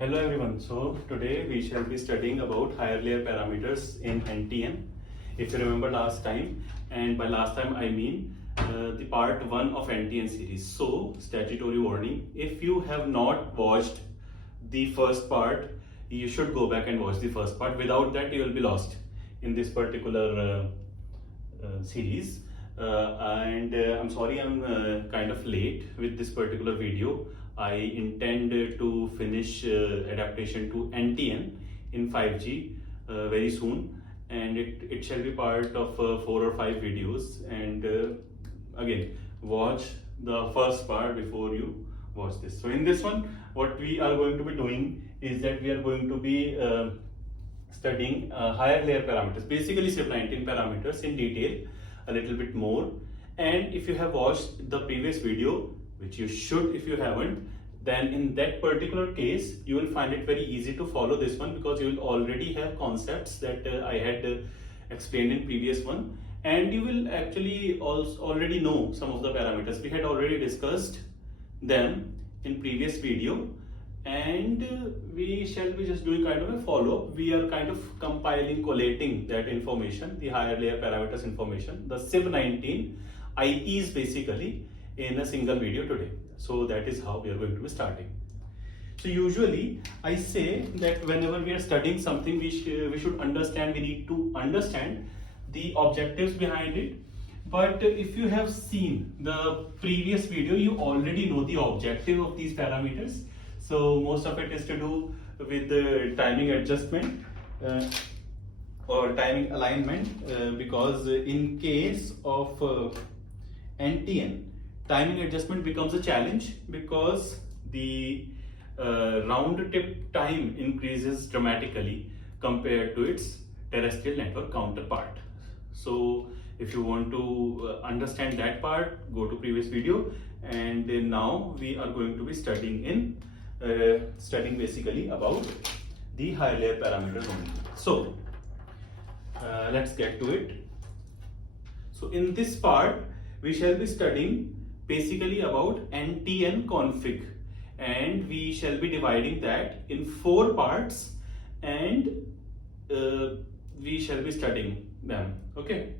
Hello everyone. So today we shall be studying about higher layer parameters in NTN. If you remember last time, and by last time I mean the part 1 of NTN series. So statutory warning, if you have not watched the first part, you should go back and watch the first part. Without that you will be lost in this particular series. I'm sorry I'm kind of late with this particular video. I intend to finish adaptation to NTN in 5G very soon, and it shall be part of 4 or 5 videos. And again, watch the first part before you watch this. So in this one, what we are going to be doing is that we are going to be studying higher layer parameters, basically SIB19 parameters in detail, a little bit more. And if you have watched the previous video, which you should if you haven't, then in that particular case you will find it very easy to follow this one, because you will already have concepts that I had explained in previous one, and you will actually also already know some of the parameters. We had already discussed them in previous video, and we shall be just doing kind of a follow-up. We are kind of compiling, collating that information, the higher layer parameters information, the SIB19 IEs basically, in a single video today. So that is how we are going to be starting. So usually I say that whenever we are studying something, we should understand, we need to understand the objectives behind it. But if you have seen the previous video, you already know the objective of these parameters. So most of it is to do with the timing adjustment or timing alignment, because in case of NTN, timing adjustment becomes a challenge, because the round trip time increases dramatically compared to its terrestrial network counterpart. So if you want to understand that part, go to previous video. And now we are going to be studying basically about the higher layer parameters only. So let's get to it. So in this part we shall be studying basically about NTN config, and we shall be dividing that in 4 parts, and we shall be studying them. Okay,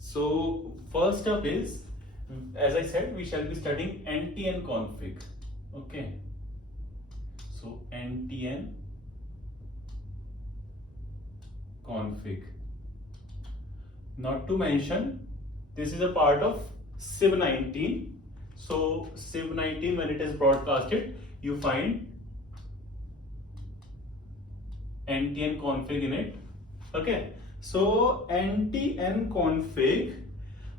so first up is, as I said, we shall be studying NTN config. Okay, so NTN config, not to mention this is a part of SIB19. So SIB19, when it is broadcasted, you find NTN config in it. Okay, so NTN config,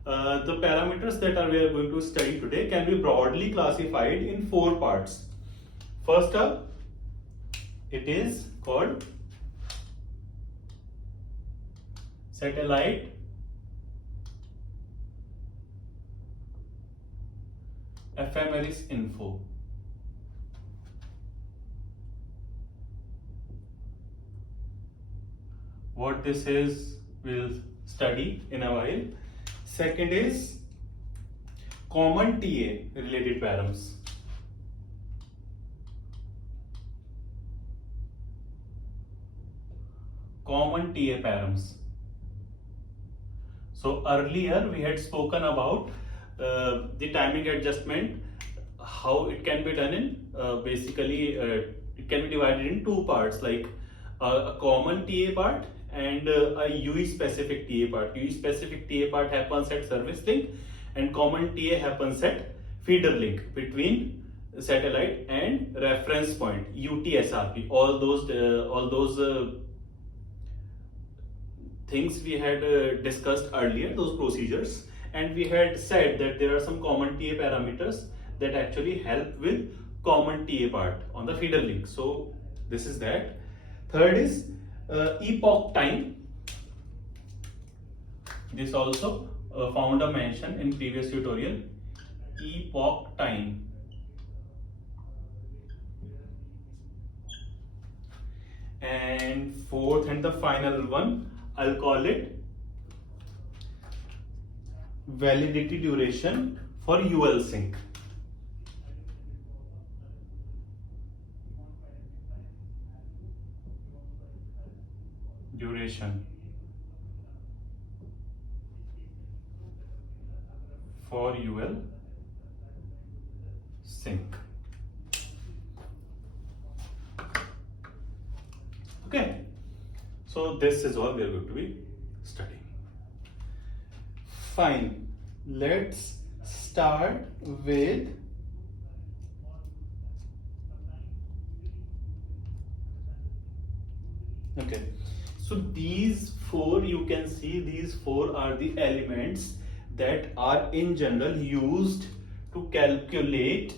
the parameters that we are going to study today can be broadly classified in 4 parts. First up, it is called satellite ephemeris info. What this is, we'll study in a while. Second is common TA related params. Common TA params. So earlier we had spoken about the timing adjustment, how it can be done in basically it can be divided in 2 parts, like a common TA part and a UE specific TA part. UE specific TA part happens at service link, and common TA happens at feeder link between satellite and reference point, UTSRP. All those things we had discussed earlier, those procedures. And we had said that there are some common TA parameters that actually help with common TA part on the feeder link. So this is that. Third is epoch time. This also found a mention in previous tutorial. Epoch time. And fourth and the final one, I'll call it validity duration for UL sync. duration for UL sync. Okay, so this is all we are going to be studying. Fine, let's start with okay. So these four, you can see these four are the elements that are in general used to calculate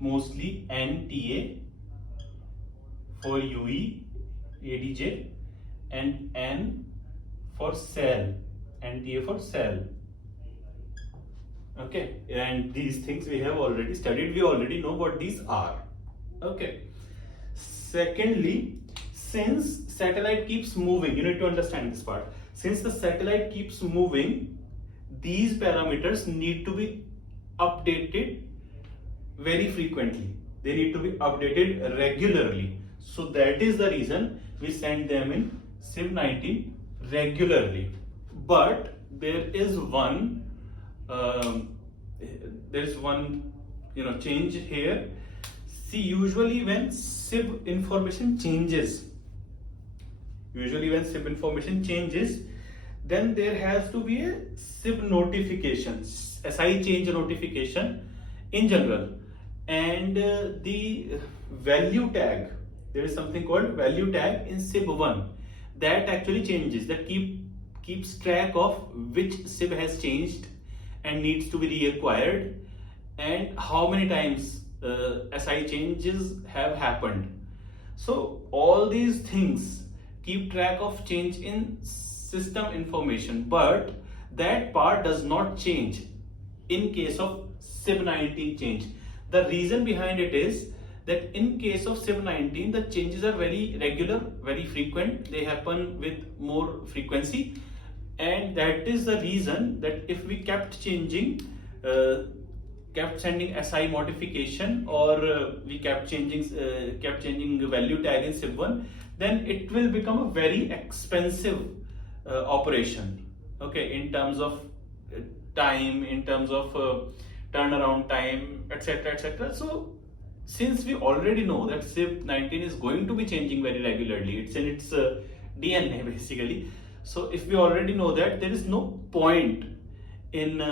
mostly NTA for UE, ADJ, and N for cell, NTA for cell. Okay, and these things we have already studied, we already know what these are. Okay, secondly, since satellite keeps moving, you need to understand this part. Since the satellite keeps moving, these parameters need to be updated very frequently. They need to be updated regularly. So that is the reason we send them in SIB19 regularly. But there is one change here. See, usually when SIB information changes, then there has to be a SIB notification, SI change notification in general, and the value tag, there is something called value tag in SIB1 that actually changes, that keeps track of which SIB has changed and needs to be reacquired and how many times SI changes have happened. So all these things keep track of change in system information, but that part does not change in case of SIB19 change. The reason behind it is that in case of SIB19, the changes are very regular, very frequent, they happen with more frequency, and that is the reason that if we kept changing, kept sending SI modification, or we kept changing the value tag in SIB1, then it will become a very expensive operation. Okay, in terms of time, in terms of turnaround time, etc., etc. So since we already know that SIB19 is going to be changing very regularly, it's in its DNA basically. So if we already know that, there is no point in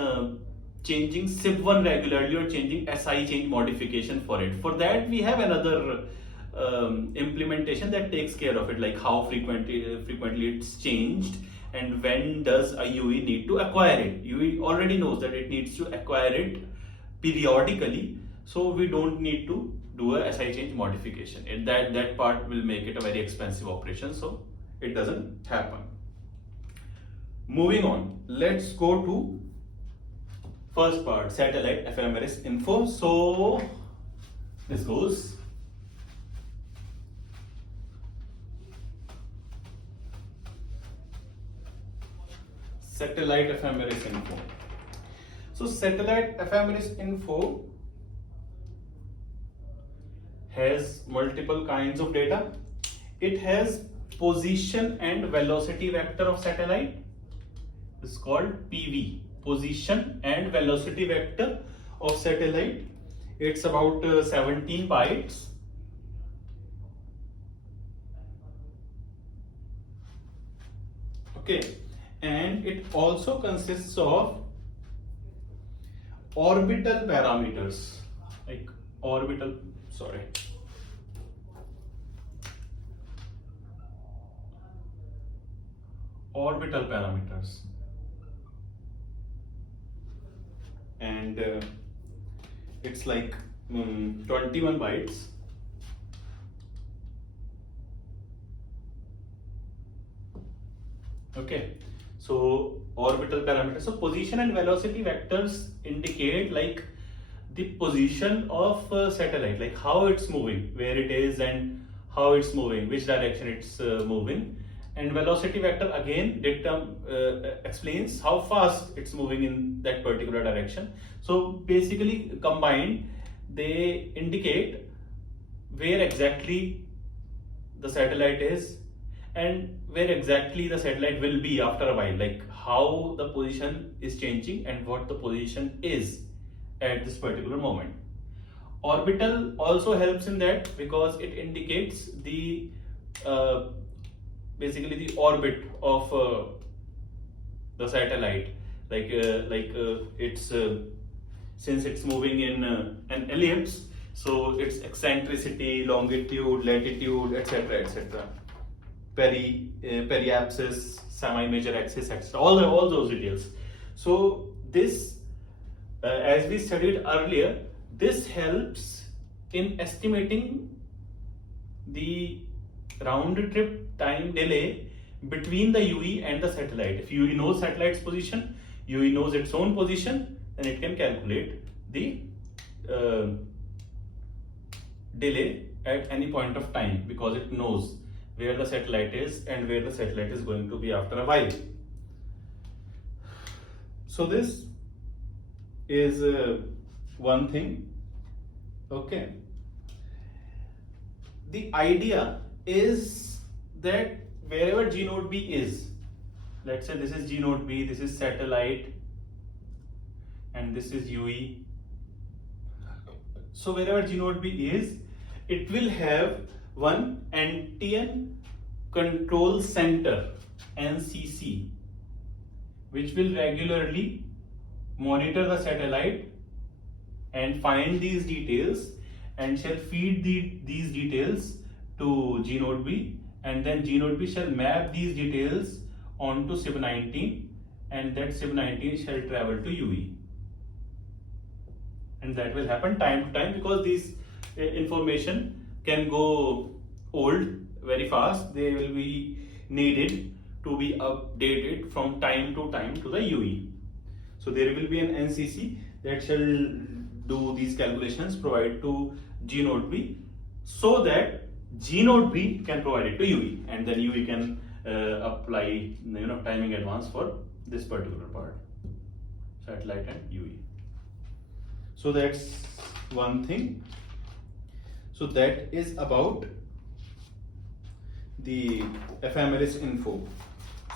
changing SIB1 regularly or changing SI change modification for it. For that, we have another implementation that takes care of it, like how frequently it's changed and when does a UE need to acquire it. UE already knows that it needs to acquire it periodically, so we don't need to do a SI change modification. And that part will make it a very expensive operation, so it doesn't happen. Moving on, let's go to first part, satellite ephemeris info. So this goes satellite ephemeris info. So satellite ephemeris info has multiple kinds of data. It has position and velocity vector of satellite. It's called PV, position and velocity vector of satellite. It's about 17 bytes. Okay, and it also consists of orbital parameters, like orbital parameters, and it's like 21 bytes. Okay, so orbital parameters. So position and velocity vectors indicate like the position of satellite, like how it's moving, where it is and how it's moving, which direction it's moving. And velocity vector again explains how fast it's moving in that particular direction. So basically combined, they indicate where exactly the satellite is and where exactly the satellite will be after a while, like how the position is changing and what the position is at this particular moment. Orbital also helps in that because it indicates the basically the orbit of the satellite, it's since it's moving in an ellipse, so its eccentricity, longitude, latitude, etc., etc., periapsis, semi-major axis, etc., all those details. So this, as we studied earlier, this helps in estimating the round trip time delay between the UE and the satellite. If UE knows satellite's position, UE knows its own position, then it can calculate the delay at any point of time, because it knows where the satellite is and where the satellite is going to be after a while. So this is one thing. Okay. The idea is that wherever G node B is, let's say this is G node B, this is satellite, and this is UE. So wherever G node B is, it will have one NTN control center, NCC, which will regularly monitor the satellite and find these details and shall feed these details to G node B, and then G node B shall map these details onto SIB19, and that SIB19 shall travel to UE. And that will happen time to time, because these information can go old very fast. They will be needed to be updated from time to time to the UE. So there will be an NCC that shall do these calculations, provide to G node B, so that G node B can provide it to UE, and then UE can apply timing advance for this particular part, satellite and UE. So that's one thing. So that is about the ephemeris info.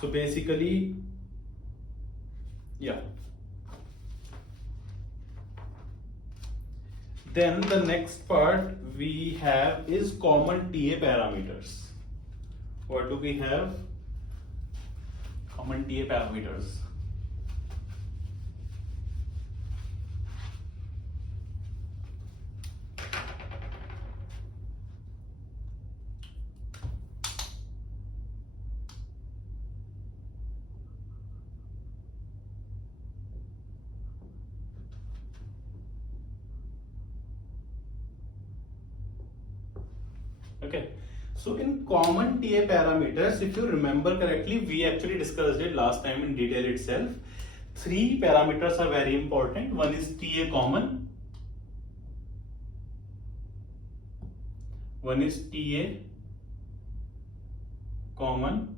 So basically, yeah. Then the next part we have is common TA parameters. What do we have? Common TA parameters. Okay, so in common TA parameters, if you remember correctly, we actually discussed it last time in detail itself. Three parameters are very important. One is TA common, one is TA common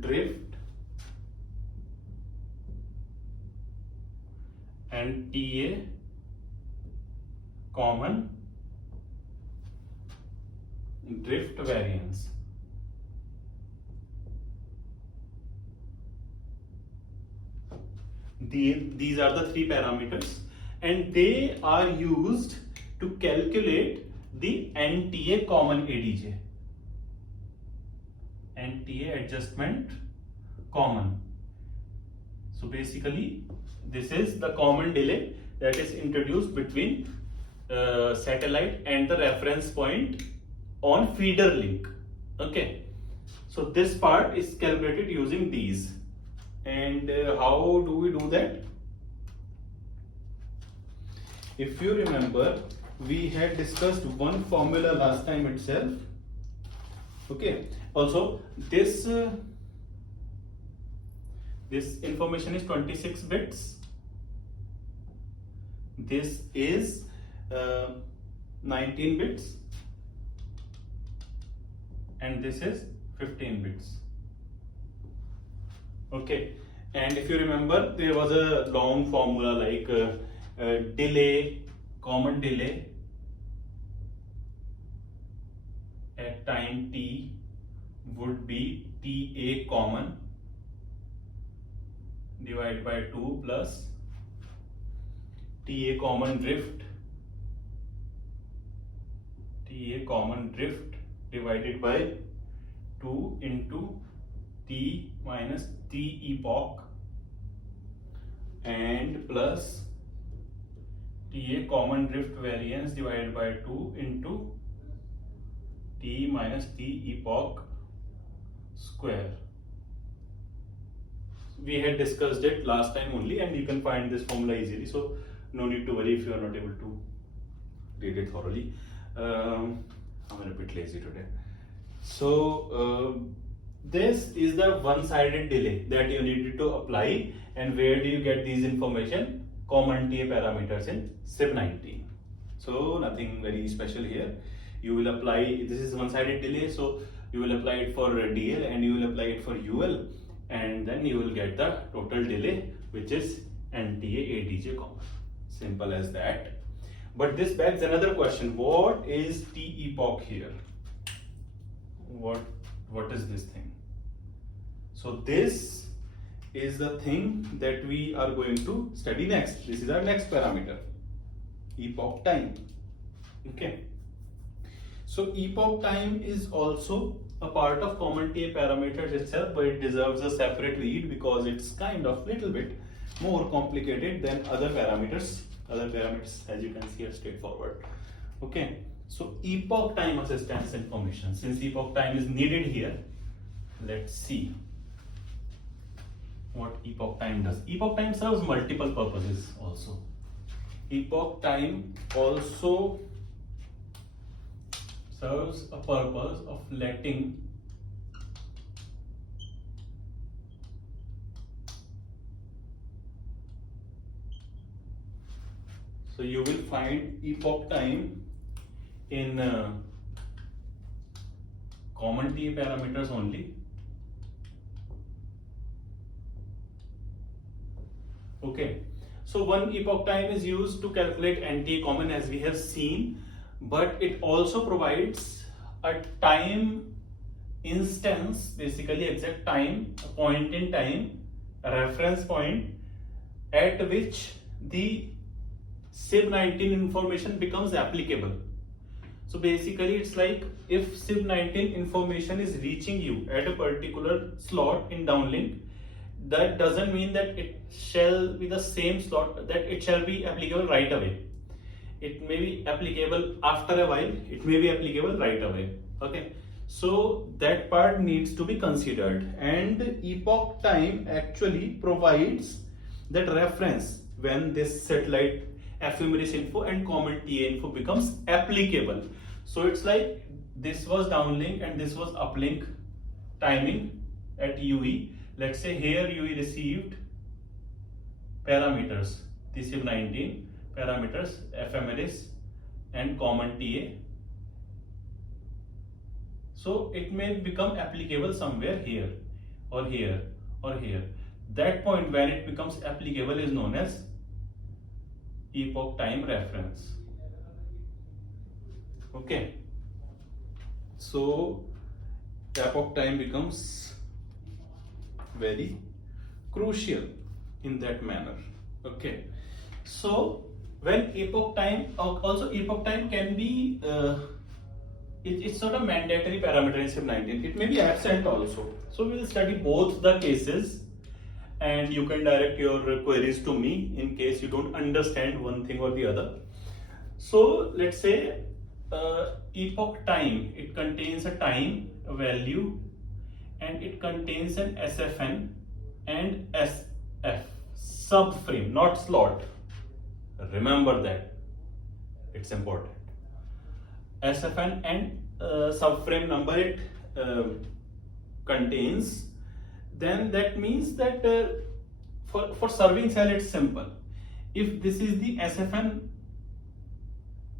drift, and TA common drift variance. These are the three parameters, and they are used to calculate the NTA common ADJ, NTA adjustment common. So basically, this is the common delay that is introduced between satellite and the reference point on feeder link. Okay, so this part is calculated using these. And how do we do that? If you remember, we had discussed one formula last time itself. Okay, also this this information is 26 bits. This is 19 bits, and this is 15 bits. Okay, and if you remember, there was a long formula like delay, common delay, at time t would be TA common divided by 2 plus TA common drift divided by 2 into T minus T epoch and plus TA common drift variance divided by 2 into T minus T epoch square. We had discussed it last time only, and you can find this formula easily, so no need to worry if you are not able to read it thoroughly. I'm a bit lazy today. So this is the one-sided delay that you needed to apply, and where do you get these information? Common TA parameters in SIB19. So nothing very special here. You will apply, this is one-sided delay, so you will apply it for DL and you will apply it for UL, and then you will get the total delay, which is NTA ADJ common. Simple as that. But this begs another question: what is T epoch here? What is this thing? So this is the thing that we are going to study next. This is our next parameter, epoch time. Okay. So epoch time is also a part of common TA parameters itself, but it deserves a separate read because it's kind of little bit more complicated than other parameters. Other parameters, as you can see, are straightforward. Okay. So epoch time assistance information. Since epoch time is needed here, let's see what epoch time does. Epoch time serves multiple purposes also. Epoch time also serves a purpose of letting so you will find epoch time in common TA parameters only. Okay, so one epoch time is used to calculate NTA common, as we have seen, but it also provides a time instance, basically exact time, a point in time, a reference point at which the SIB19 information becomes applicable. So basically it's like if SIB19 information is reaching you at a particular slot in downlink, that doesn't mean that it shall be the same slot, that it shall be applicable right away. It may be applicable after a while, it may be applicable right away. Okay, so that part needs to be considered, and epoch time actually provides that reference when this satellite ephemeris info and common TA info becomes applicable. So it's like this was downlink and this was uplink timing at UE. Let's say here UE received parameters, the SIB19 parameters, ephemeris and common TA. So it may become applicable somewhere here or here or here. That point when it becomes applicable is known as epoch time reference. Okay, so epoch time becomes very crucial in that manner. Okay, so when epoch time, also epoch time can be it's not a mandatory parameter in SIB19, it may be absent also. So we will study both the cases, and you can direct your queries to me in case you don't understand one thing or the other. So let's say epoch time, it contains a time, a value, and it contains an SFN and SF, subframe, not slot. Remember that, it's important. SFN and subframe number it contains. Then that means that for serving cell it's simple. If this is the SFN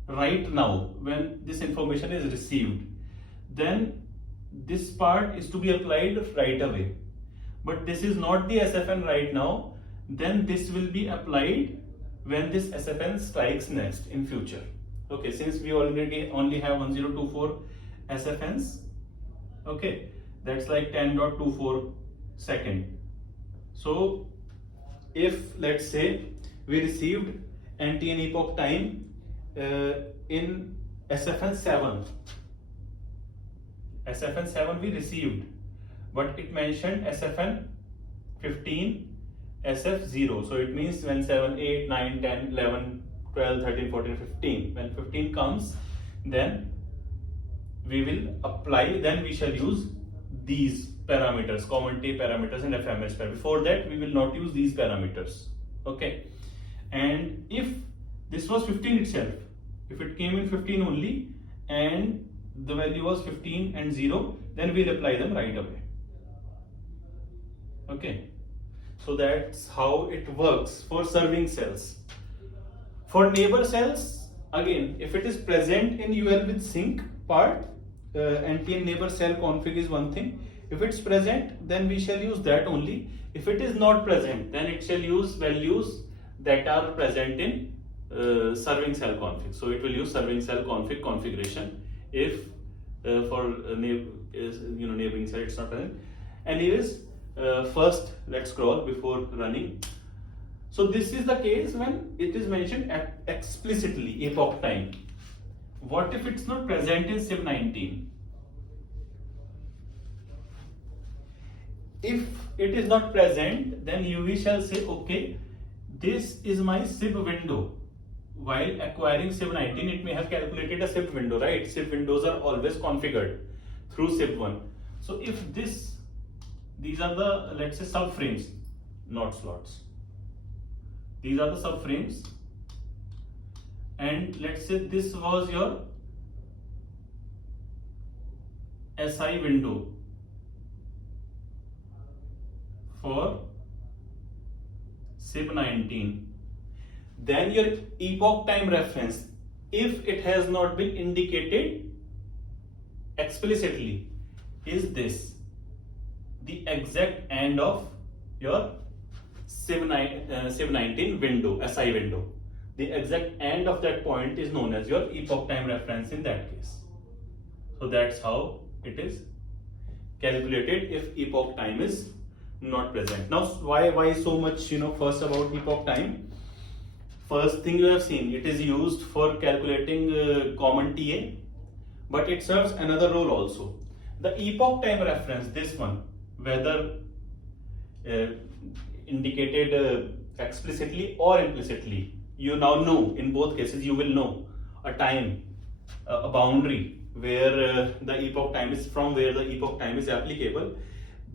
right now when this information is received, then this part is to be applied right away. But this is not the SFN right now, then this will be applied when this SFN strikes next in future. Okay, since we already only have 1024 SFNs. Okay, that's like 10.24 second. So if let's say we received NTN epoch time in SFN7 we received, but it mentioned SFN15 SF0, so it means when 7, 8, 9, 10, 11, 12, 13, 14, 15, when 15 comes, then we will apply, then we shall use these parameters, common T parameters and FMS. Before that, we will not use these parameters. Okay, and if this was 15 itself, if it came in 15 only and the value was 15 and 0, then we'll apply them right away. Okay, so that's how it works for serving cells. For neighbor cells, again, if it is present in UL with sync part, NTN neighbor cell config is one thing. If it's present, then we shall use that only. If it is not present, then it shall use values that are present in serving cell config. So it will use serving cell config configuration if for neighboring cell it's not present. Anyways, first let's scroll before running. So this is the case when it is mentioned explicitly epoch time. What if it's not present in SIB19? If it is not present, then we shall say, okay, this is my SIB window. While acquiring SIB19, it may have calculated a SIB window, right? SIB windows are always configured through SIB1. So if these are the, let's say, subframes, not slots. These are the subframes. And let's say this was your SI window for SIB19. Then your epoch time reference, if it has not been indicated explicitly, is this the exact end of your SIB19 window, SI window. The exact end of that point is known as your epoch time reference in that case. So that's how it is calculated if epoch time is not present. Now why so much first about epoch time? First thing you have seen, it is used for calculating common TA, but it serves another role also. The epoch time reference, this one, whether indicated explicitly or implicitly, you now know, in both cases you will know a time, a boundary where the epoch time is, from where the epoch time is applicable.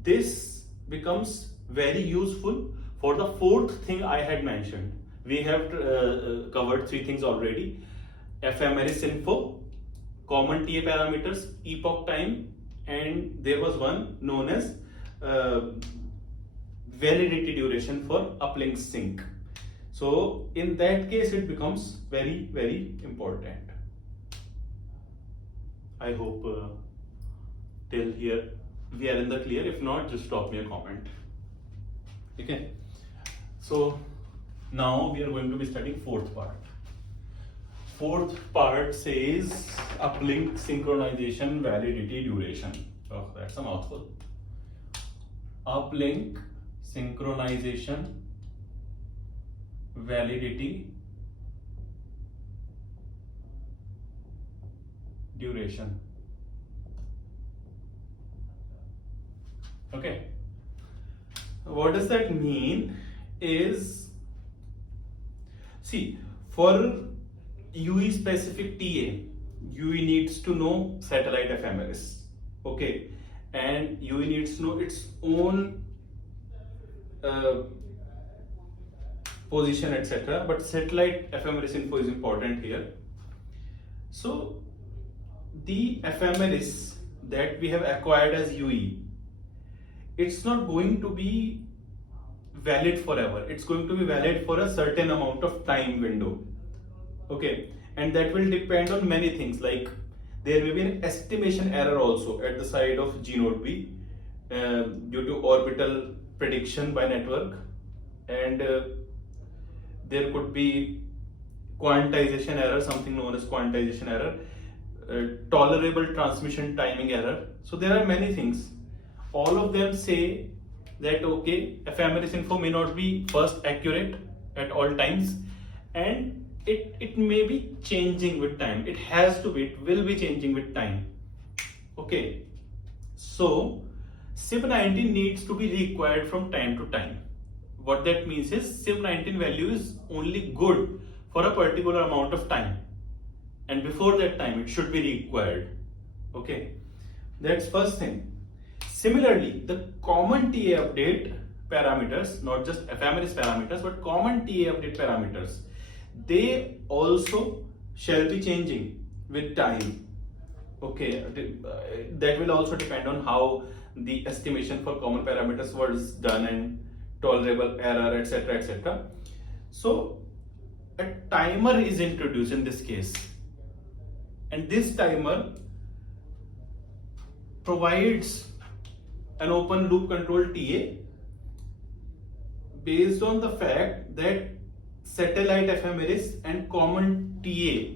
This becomes very useful for the fourth thing I had mentioned. We have covered three things already: ephemeris info, common TA parameters, epoch time, and there was one known as validity duration for uplink sync. So in that case it becomes very, very important. I hope till here we are in the clear. If not, just drop me a comment. Okay, so now we are going to be studying fourth part. Fourth part says uplink synchronization validity duration. Oh, that's a mouthful. Uplink synchronization validity duration. Okay, what does that mean is, see, for UE specific TA, UE needs to know satellite ephemeris, okay, and UE needs to know its own position, etc. But satellite ephemeris info is important here. So the ephemeris that we have acquired as UE, it's not going to be valid forever. It's going to be valid for a certain amount of time window. Okay, and that will depend on many things, like there may be an estimation error also at the side of G node B due to orbital prediction by network, and there could be quantization error, something known as quantization error, tolerable transmission timing error. So there are many things. All of them say that okay, ephemeris info may not be first accurate at all times, and it may be changing with time. It has to be, it will be changing with time. Okay, so SIB19 needs to be required from time to time. What that means is SIB19 value is only good for a particular amount of time, and before that time it should be required. Okay, that's first thing. Similarly, the common TA update parameters, not just ephemeris parameters, but common TA update parameters, they also shall be changing with time. Okay, that will also depend on how the estimation for common parameters was done and tolerable error, etc., etc. So a timer is introduced in this case, and this timer provides an open loop control TA based on the fact that satellite ephemeris and common TA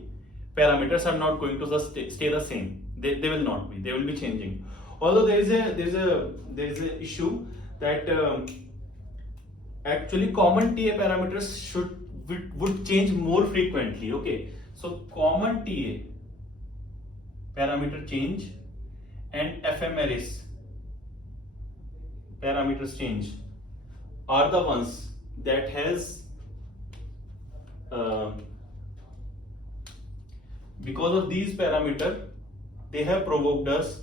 parameters are not going to stay the same. They will not be. They will be changing. Although there is a issue that actually common TA parameters would change more frequently. Okay, so common TA parameter change and ephemeris parameters change are the ones that has because of these parameters, they have provoked us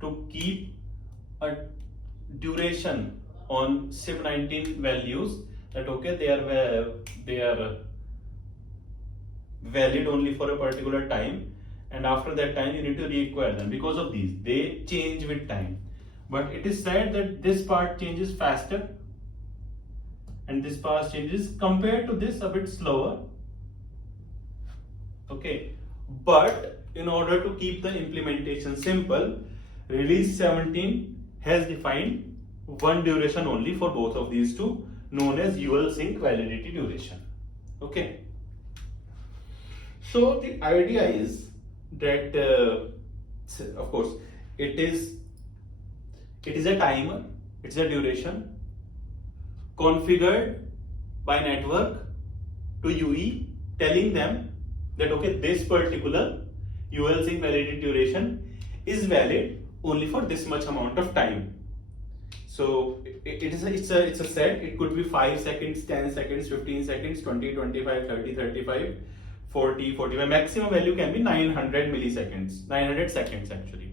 to keep a duration on SIB19 values, that okay, they are valid only for a particular time, and after that time you need to reacquire them. Because of these, they change with time. But it is said that this part changes faster and this part changes compared to this a bit slower. Okay, but in order to keep the implementation simple, release 17 has defined one duration only for both of these two, known as UL sync validity duration. Okay, so the idea is that of course it is a timer, it's a duration configured by network to UE, telling them that okay, this particular UL sync validity duration is valid only for this much amount of time. So it's a set. It could be 5 seconds, 10 seconds, 15 seconds, 20, 25, 30, 35, 40, 45. Maximum value can be 900 milliseconds, 900 seconds actually.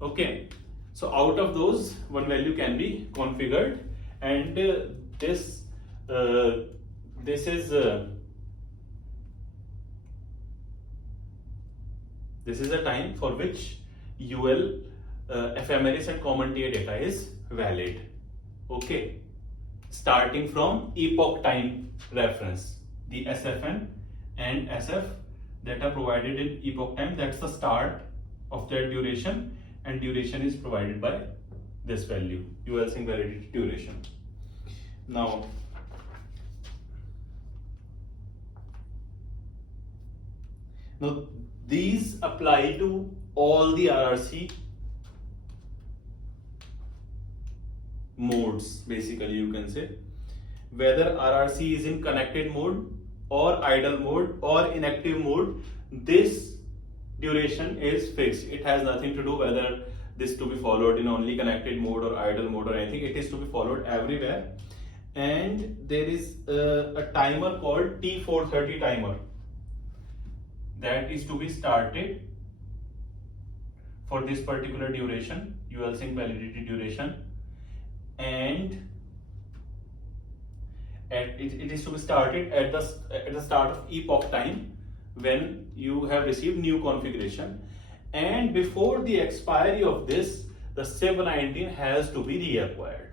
Okay, so out of those, one value can be configured, and this is a time for which UL ephemeris and common TA data is valid. Okay, starting from epoch time reference, the SFN and SF that are provided in epoch time, that's the start of that duration, and duration is provided by this value, UL sync validity duration. Now these apply to all the RRC modes, basically you can say, whether RRC is in connected mode or idle mode or inactive mode, this duration is fixed. It has nothing to do whether this to be followed in only connected mode or idle mode or anything. It is to be followed everywhere. And there is a timer called T430 timer that is to be started for this particular duration, UL sync validity duration, and it is to be started at the start of epoch time when you have received new configuration, and before the expiry of this, the SIB19 has to be reacquired.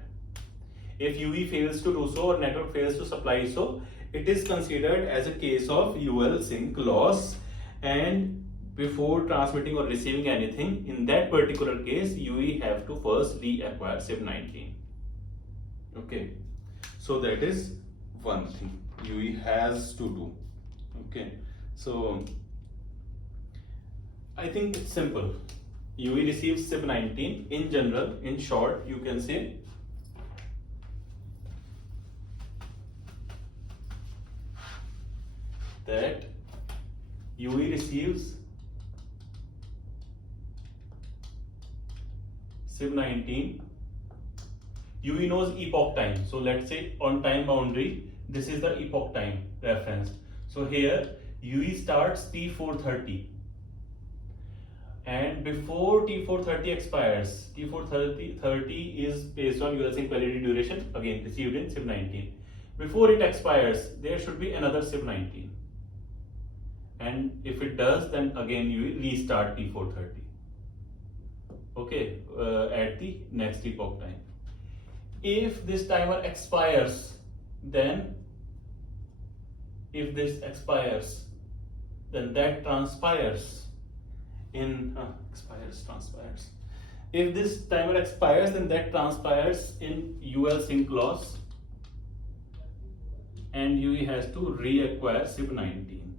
If UE fails to do so or network fails to supply so, it is considered as a case of UL sync loss, and before transmitting or receiving anything, in that particular case, UE have to first reacquire SIB19. Okay, so that is one thing UE has to do. Okay, so I think it's simple. UE receives SIB19. In general, in short, you can say that UE receives SIB19. UE knows epoch time. So let's say on time boundary, this is the epoch time reference. So here UE starts T430. And before T430 expires, T430 is based on UL sync validity duration, again received in SIB19. Before it expires, there should be another SIB19. And if it does, then again you restart T430. Okay, at the next epoch time. If this timer expires, then if this expires, then that transpires in transpires. If this timer expires, then that transpires in UL sync loss, and UE has to reacquire SIB19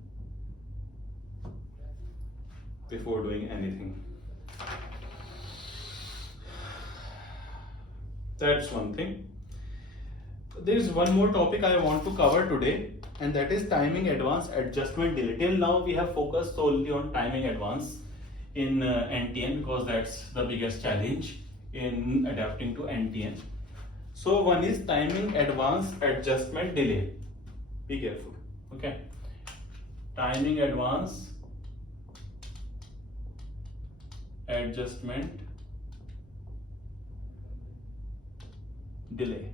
before doing anything. That's one thing. There is one more topic I want to cover today, and that is timing advance adjustment delay. Till now we have focused solely on timing advance in NTN because that's the biggest challenge in adapting to NTN. So one is timing advance adjustment delay. Be careful. Okay. Timing advance adjustment delay.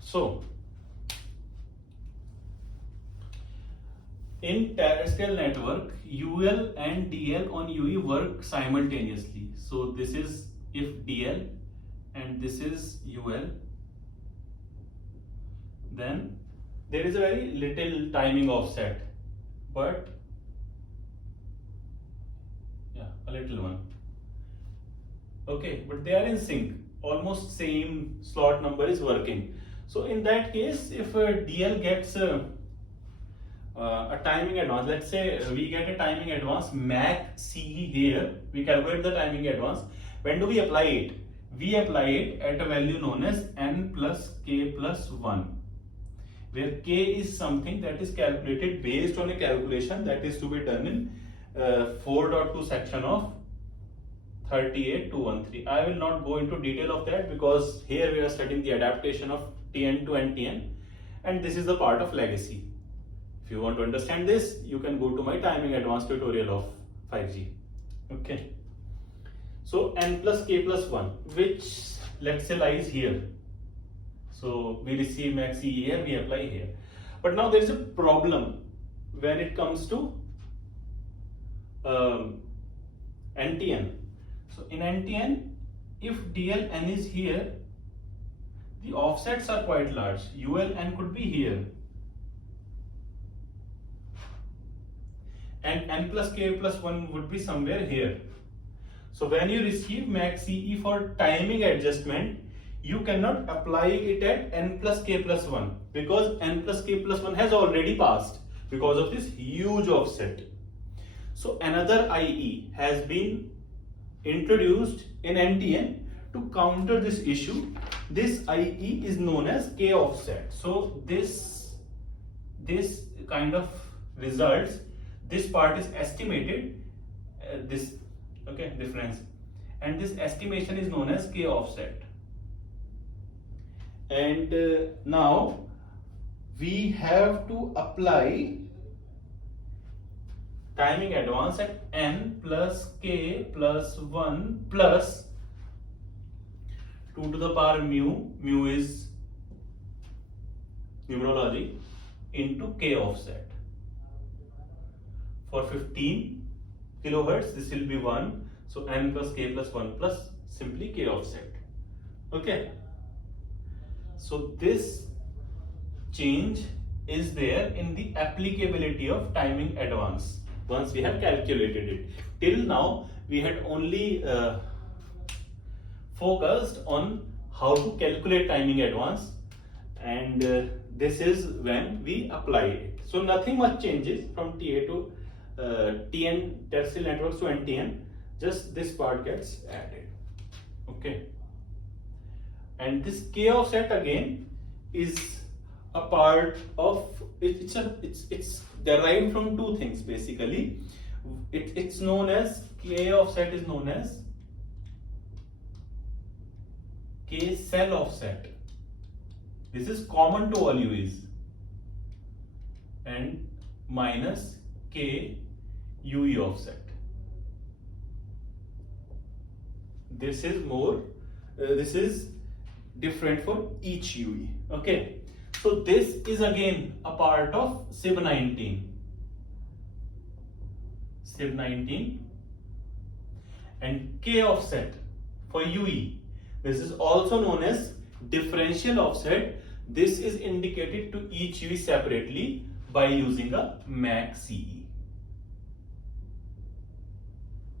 So in terrestrial network, UL and DL on UE work simultaneously. So this is if DL and this is UL, then there is a very little timing offset, but yeah, a little one. Okay, but they are in sync, almost same slot number is working. So in that case, if DL gets a timing advance, let's say we get a timing advance MAC CE here, we calculate the timing advance. When do we apply it? We apply it at a value known as n plus k plus 1, where k is something that is calculated based on a calculation that is to be done in 4.2 section of 38213. I will not go into detail of that because here we are studying the adaptation of TN to NTN, and this is the part of legacy. If you want to understand this, you can go to my timing advance tutorial of 5G. Okay. So n plus k plus 1, which let's say lies here. So we receive max CE here, we apply here. But now there is a problem when it comes to NTN. So in NTN, if DLN is here, the offsets are quite large. ULN could be here. And n plus k plus 1 would be somewhere here. So when you receive max CE for timing adjustment, you cannot apply it at n plus k plus 1 because n plus k plus 1 has already passed because of this huge offset. So another IE has been introduced in NTN to counter this issue. This IE is known as k offset. So this kind of results, this part is estimated, this difference, and this estimation is known as k offset. And now we have to apply timing advance at n plus k plus 1 plus 2 to the power mu is numerology, into k offset. For 15 kilohertz, this will be 1. So n plus k plus 1 plus simply k offset. Okay. So this change is there in the applicability of timing advance once we have calculated it. Till now, we had only focused on how to calculate timing advance, and this is when we apply it. So nothing much changes from TA to TN, terrestrial networks, to NTN. Just this part gets added. Okay. And this K offset again is a part of it's derived from two things basically. It's known as K offset is known as K cell offset. This is common to all UEs, and minus K UE offset. This is this is different for each UE. Okay, so this is again a part of SIB19. SIB19 and K offset for UE. This is also known as differential offset. This is indicated to each UE separately by using a MAC CE.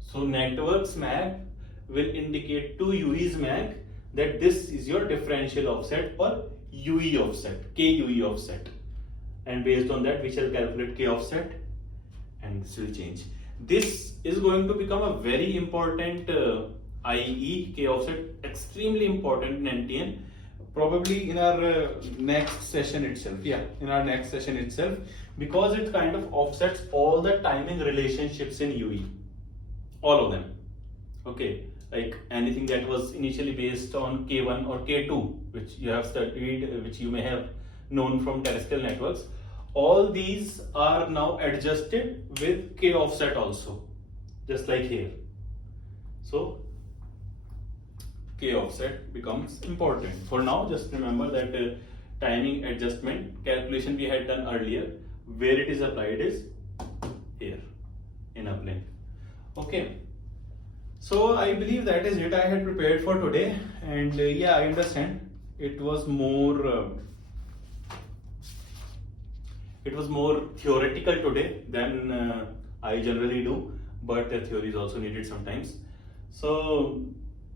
So networks MAC will indicate to UE's MAC that this is your differential offset or UE offset, K UE offset. And based on that, we shall calculate K offset, and this will change. This is going to become a very important IE, K offset, extremely important in NTN. Probably in our next session itself, because it kind of offsets all the timing relationships in UE, all of them. Okay, like anything that was initially based on K1 or K2, which you have studied, which you may have known from terrestrial networks, all these are now adjusted with K offset also, just like here. So K offset becomes important. For now, just remember that timing adjustment calculation we had done earlier, where it is applied is here in uplink. Okay, so I believe that is it I had prepared for today, and yeah, I understand it was more theoretical today than I generally do, but theory is also needed sometimes. So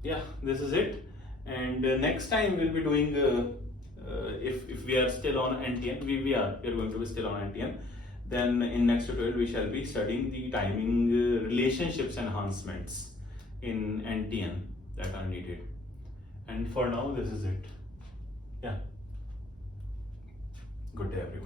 yeah, this is it, and next time we'll be doing if we are still on NTN, we are going to be still on NTN. Then in next tutorial we shall be studying the timing relationships enhancements in NTN that are needed. And for now, this is it. Yeah, good day everyone.